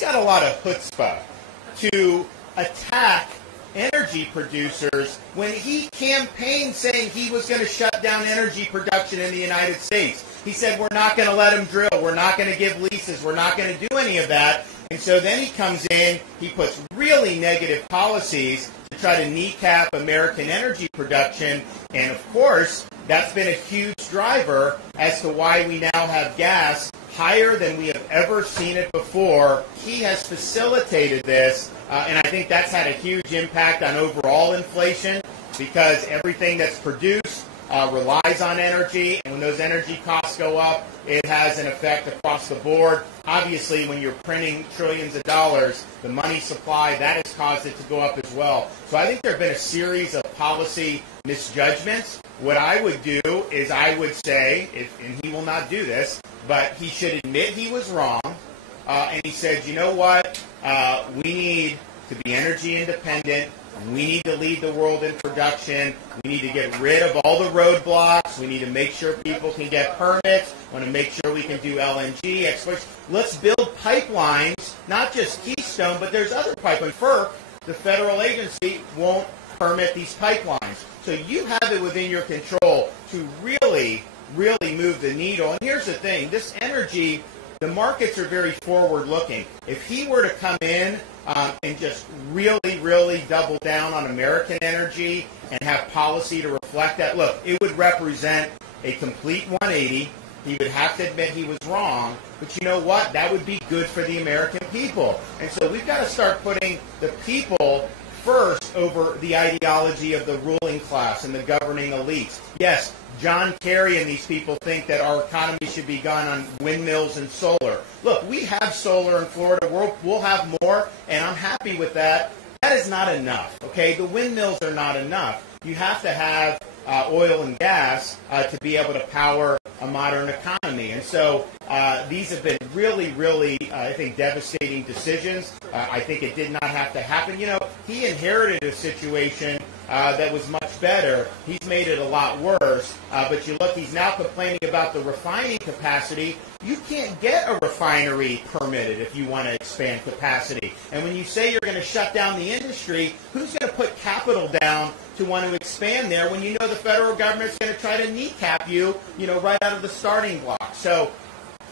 got a lot of chutzpah to attack energy producers when he campaigned saying he was going to shut down energy production in the United States. He said, we're not going to let them drill, we're not going to give leases, we're not going to do any of that. And so then he comes in, he puts really negative policies to try to kneecap American energy production. And of course, that's been a huge driver as to why we now have gas higher than we have ever seen it before. He has facilitated this, and I think that's had a huge impact on overall inflation because everything that's produced relies on energy, and when those energy costs go up, it has an effect across the board. Obviously, when you're printing trillions of dollars, the money supply, that has caused it to go up as well. So I think there have been a series of policy misjudgments. What I would do is I would say, and he will not do this, but he should admit he was wrong, and he said, you know what, we need to be energy independent. We need to lead the world in production. We need to get rid of all the roadblocks. We need to make sure people can get permits. We want to make sure we can do LNG exploration. Let's build pipelines, not just Keystone, but there's other pipelines. FERC, the federal agency, won't permit these pipelines. So you have it within your control to really, really move the needle. And here's the thing. This energy, the markets are very forward-looking. If he were to come in and just really, really double down on American energy and have policy to reflect that, look, it would represent a complete 180. He would have to admit he was wrong. But you know what? That would be good for the American people. And so we've got to start putting the people first over the ideology of the ruling class and the governing elites. Yes, John Kerry and these people think that our economy should be gone on windmills and solar. Look, we have solar in Florida. We'll have more, and I'm happy with that. That is not enough, okay? The windmills are not enough. You have to have oil and gas to be able to power a modern economy. And so these have been really, really, I think, devastating decisions. I think it did not have to happen. You know, he inherited a situation that was much better. He's made it a lot worse. But you look, he's now complaining about the refining capacity. You can't get a refinery permitted if you want to expand capacity. And when you say you're going to shut down the industry, who's going to put capital down to want to expand there when you know the federal government's going to try to kneecap you, right out of the starting block? So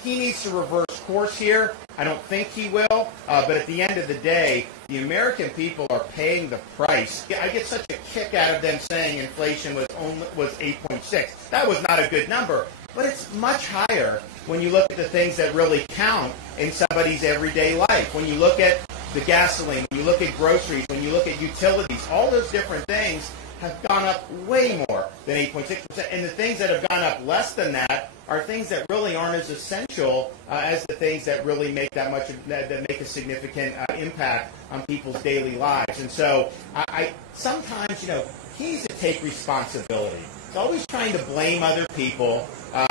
he needs to reverse course here. I don't think he will, but at the end of the day, the American people are paying the price. I get such a kick out of them saying inflation was 8.6. That was not a good number, but it's much higher when you look at the things that really count in somebody's everyday life. When you look at the gasoline, when you look at groceries, when you look at utilities, all those different things have gone up way more than 8.6%. And the things that have gone up less than that are things that really aren't as essential as the things that really make that make a significant impact on people's daily lives. And so I sometimes, he needs to take responsibility. He's always trying to blame other people.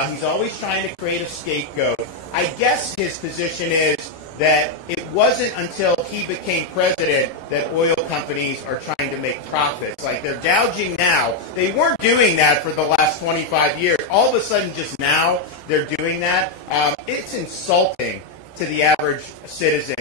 He's always trying to create a scapegoat. I guess his position is that it wasn't until he became president that oil companies are trying to make profits. Like, they're gouging now. They weren't doing that for the last 25 years. All of a sudden, just now, they're doing that. It's insulting to the average citizen